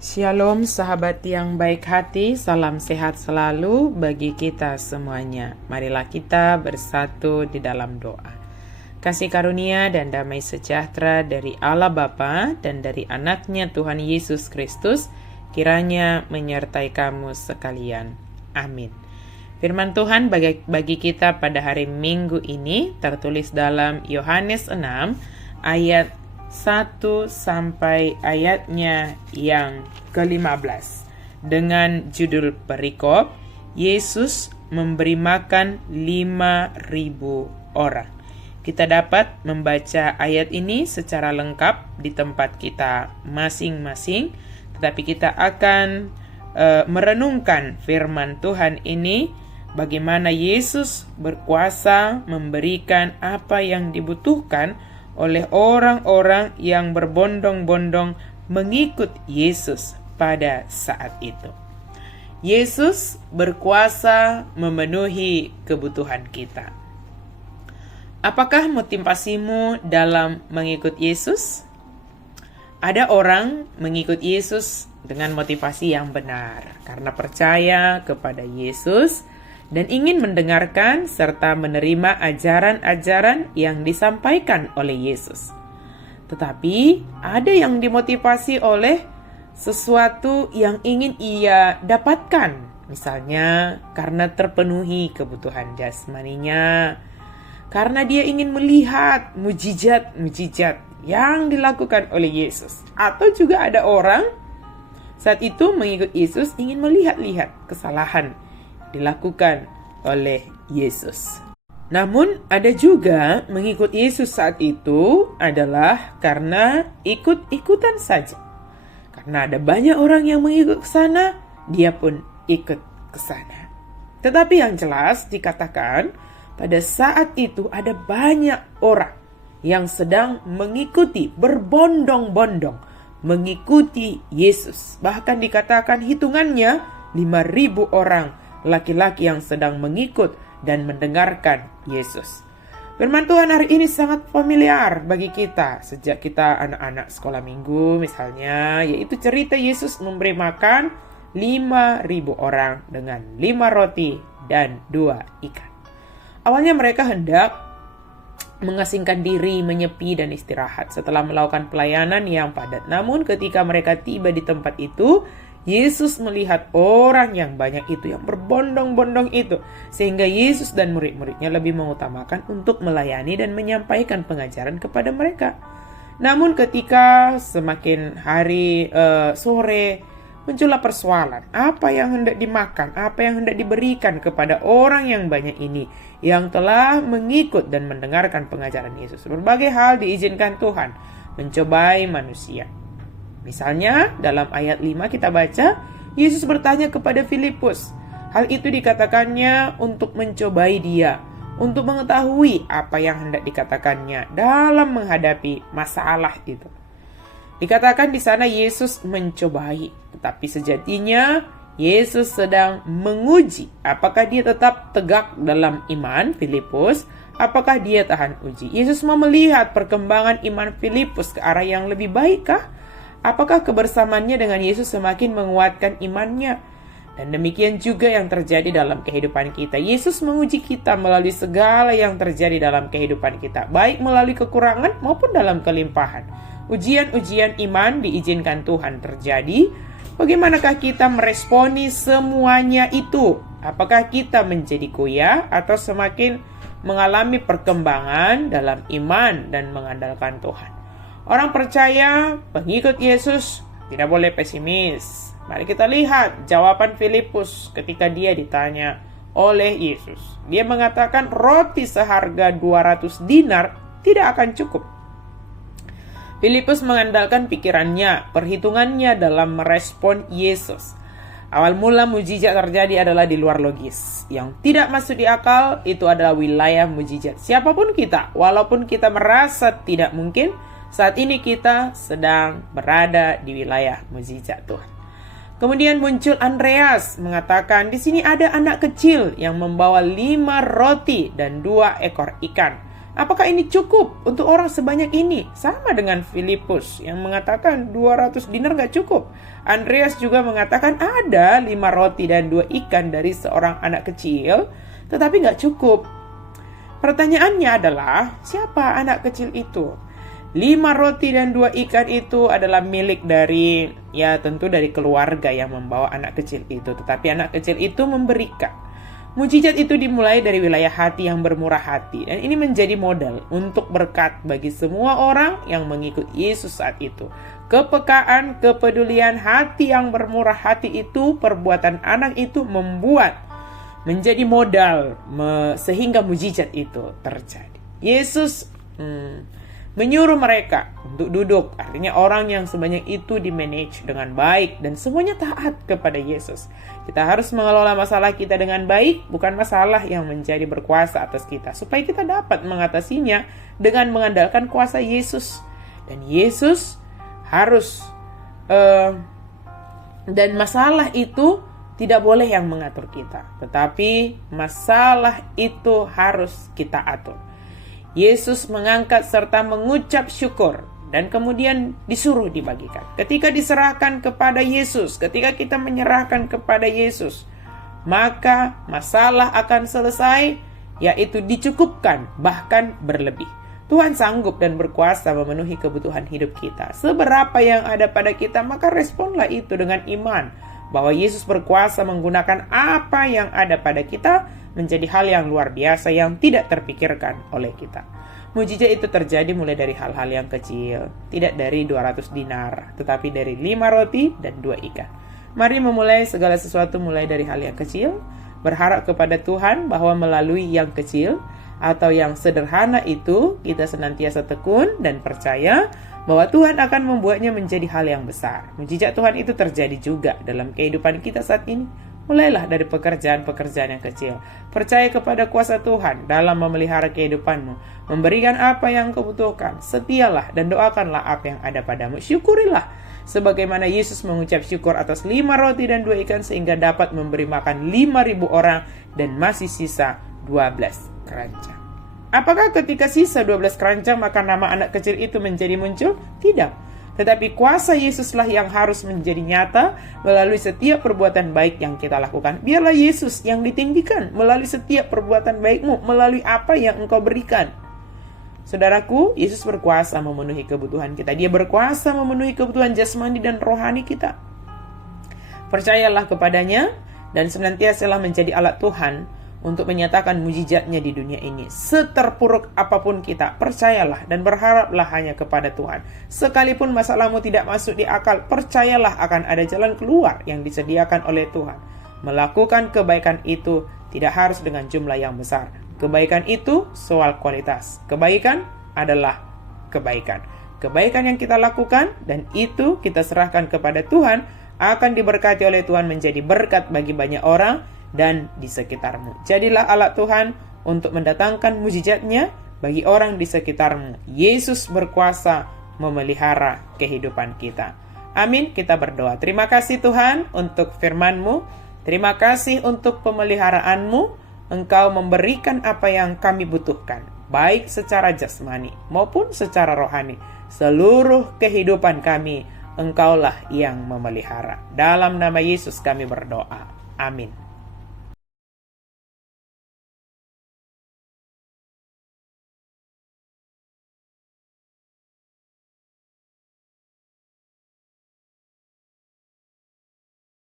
Shalom sahabat yang baik hati, salam sehat selalu bagi kita semuanya. Marilah kita bersatu di dalam doa. Kasih karunia dan damai sejahtera dari Allah Bapa dan dari anaknya Tuhan Yesus Kristus kiranya menyertai kamu sekalian. Amin. Firman Tuhan bagi kita pada hari Minggu ini tertulis dalam Yohanes 6 ayat 1 sampai ayatnya yang ke-15 dengan judul perikop Yesus memberi makan 5.000 orang. Kita dapat membaca ayat ini secara lengkap di tempat kita masing-masing, tetapi kita akan merenungkan firman Tuhan ini, bagaimana Yesus berkuasa memberikan apa yang dibutuhkan oleh orang-orang yang berbondong-bondong mengikut Yesus pada saat itu. Yesus berkuasa memenuhi kebutuhan kita. Apakah motivasimu dalam mengikut Yesus? Ada orang mengikut Yesus dengan motivasi yang benar, karena percaya kepada Yesus dan ingin mendengarkan serta menerima ajaran-ajaran yang disampaikan oleh Yesus. Tetapi ada yang dimotivasi oleh sesuatu yang ingin ia dapatkan, misalnya karena terpenuhi kebutuhan jasmaninya, karena dia ingin melihat mujizat-mujizat yang dilakukan oleh Yesus. Atau juga ada orang saat itu mengikut Yesus ingin melihat-lihat kesalahan dilakukan oleh Yesus. Namun ada juga mengikut Yesus saat itu adalah karena ikut-ikutan saja. Karena ada banyak orang yang mengikut ke sana, dia pun ikut ke sana. Tetapi yang jelas dikatakan pada saat itu ada banyak orang yang sedang mengikuti, berbondong-bondong mengikuti Yesus. Bahkan dikatakan hitungannya 5.000 orang laki-laki yang sedang mengikut dan mendengarkan Yesus. Firman Tuhan hari ini sangat familiar bagi kita sejak kita anak-anak sekolah minggu misalnya, yaitu cerita Yesus memberi makan 5.000 orang dengan 5 roti dan 2 ikan. Awalnya mereka hendak mengasingkan diri, menyepi dan istirahat setelah melakukan pelayanan yang padat. Namun ketika mereka tiba di tempat itu, Yesus melihat orang yang banyak itu, yang berbondong-bondong itu, sehingga Yesus dan murid-muridnya lebih mengutamakan untuk melayani dan menyampaikan pengajaran kepada mereka. Namun ketika semakin hari sore, muncullah persoalan, apa yang hendak dimakan, apa yang hendak diberikan kepada orang yang banyak ini, yang telah mengikut dan mendengarkan pengajaran Yesus. Berbagai hal diizinkan Tuhan mencobai manusia. Misalnya dalam ayat 5 kita baca, Yesus bertanya kepada Filipus. Hal itu dikatakannya untuk mencobai dia, untuk mengetahui apa yang hendak dikatakannya dalam menghadapi masalah itu. Dikatakan di sana Yesus mencobai, tetapi sejatinya Yesus sedang menguji apakah dia tetap tegak dalam iman Filipus, apakah dia tahan uji. Yesus mau melihat perkembangan iman Filipus ke arah yang lebih baikkah? Apakah kebersamaannya dengan Yesus semakin menguatkan imannya? Dan demikian juga yang terjadi dalam kehidupan kita. Yesus menguji kita melalui segala yang terjadi dalam kehidupan kita, baik melalui kekurangan maupun dalam kelimpahan. Ujian-ujian iman diizinkan Tuhan terjadi. Bagaimanakah kita meresponi semuanya itu? Apakah kita menjadi goyah atau semakin mengalami perkembangan dalam iman dan mengandalkan Tuhan? Orang percaya, pengikut Yesus, tidak boleh pesimis. Mari kita lihat jawaban Filipus ketika dia ditanya oleh Yesus. Dia mengatakan roti seharga 200 dinar tidak akan cukup. Filipus mengandalkan pikirannya, perhitungannya dalam merespon Yesus. Awal mula mujizat terjadi adalah di luar logis. Yang tidak masuk di akal itu adalah wilayah mujizat. Siapapun kita, walaupun kita merasa tidak mungkin, saat ini kita sedang berada di wilayah mujizat Tuhan. Kemudian muncul Andreas mengatakan, di sini ada anak kecil yang membawa 5 roti dan 2 ekor ikan. Apakah ini cukup untuk orang sebanyak ini? Sama dengan Filipus yang mengatakan 200 dinar gak cukup. Andreas juga mengatakan ada 5 roti dan 2 ikan dari seorang anak kecil, tetapi gak cukup. Pertanyaannya adalah, siapa anak kecil itu? 5 roti dan 2 ikan itu adalah milik dari, tentu dari keluarga yang membawa anak kecil itu. Tetapi anak kecil itu memberikan. Mujizat itu dimulai dari wilayah hati yang bermurah hati. Dan ini menjadi modal untuk berkat bagi semua orang yang mengikut Yesus saat itu. Kepekaan, kepedulian, hati yang bermurah hati itu, perbuatan anak itu membuat menjadi modal sehingga mujizat itu terjadi. Yesus menyuruh mereka untuk duduk. Artinya orang yang sebanyak itu di-manage dengan baik dan semuanya taat kepada Yesus. Kita harus mengelola masalah kita dengan baik, bukan masalah yang menjadi berkuasa atas kita, supaya kita dapat mengatasinya dengan mengandalkan kuasa Yesus. Dan Yesus harus dan masalah itu tidak boleh yang mengatur kita, tetapi masalah itu harus kita atur. Yesus mengangkat serta mengucap syukur dan kemudian disuruh dibagikan. Ketika diserahkan kepada Yesus, ketika kita menyerahkan kepada Yesus, maka masalah akan selesai, yaitu dicukupkan, bahkan berlebih. Tuhan sanggup dan berkuasa memenuhi kebutuhan hidup kita. Seberapa yang ada pada kita, maka responlah itu dengan iman bahwa Yesus berkuasa menggunakan apa yang ada pada kita menjadi hal yang luar biasa yang tidak terpikirkan oleh kita. Mujizat itu terjadi mulai dari hal-hal yang kecil, tidak dari 200 dinar, tetapi dari 5 roti dan 2 ikan. Mari memulai segala sesuatu mulai dari hal yang kecil, berharap kepada Tuhan bahwa melalui yang kecil atau yang sederhana itu kita senantiasa tekun dan percaya bahwa Tuhan akan membuatnya menjadi hal yang besar. Mujizat Tuhan itu terjadi juga dalam kehidupan kita saat ini. Mulailah dari pekerjaan-pekerjaan yang kecil. Percaya kepada kuasa Tuhan dalam memelihara kehidupanmu. Memberikan apa yang kau butuhkan. Setialah dan doakanlah apa yang ada padamu. Syukurilah. Sebagaimana Yesus mengucap syukur atas 5 roti dan 2 ikan sehingga dapat memberi makan 5.000 orang dan masih sisa 12 keranjang. Apakah ketika sisa 12 keranjang maka nama anak kecil itu menjadi muncul? Tidak. Tetapi kuasa Yesuslah yang harus menjadi nyata melalui setiap perbuatan baik yang kita lakukan. Biarlah Yesus yang ditinggikan melalui setiap perbuatan baikmu, melalui apa yang engkau berikan. Saudaraku, Yesus berkuasa memenuhi kebutuhan kita. Dia berkuasa memenuhi kebutuhan jasmani dan rohani kita. Percayalah kepadanya dan senantiasalah menjadi alat Tuhan untuk menyatakan mujizatnya di dunia ini. Seterpuruk apapun kita, percayalah dan berharaplah hanya kepada Tuhan. Sekalipun masalahmu tidak masuk di akal, percayalah akan ada jalan keluar yang disediakan oleh Tuhan. Melakukan kebaikan itu tidak harus dengan jumlah yang besar. Kebaikan itu soal kualitas. Kebaikan adalah kebaikan. Kebaikan yang kita lakukan dan itu kita serahkan kepada Tuhan akan diberkati oleh Tuhan menjadi berkat bagi banyak orang dan di sekitarmu. Jadilah alat Tuhan untuk mendatangkan mujizatnya bagi orang di sekitarmu. Yesus berkuasa memelihara kehidupan kita. Amin, kita berdoa. Terima kasih Tuhan untuk firman-Mu. Terima kasih untuk pemeliharaanmu. Engkau memberikan apa yang kami butuhkan, baik secara jasmani maupun secara rohani. Seluruh kehidupan kami, Engkaulah yang memelihara. Dalam nama Yesus kami berdoa. Amin.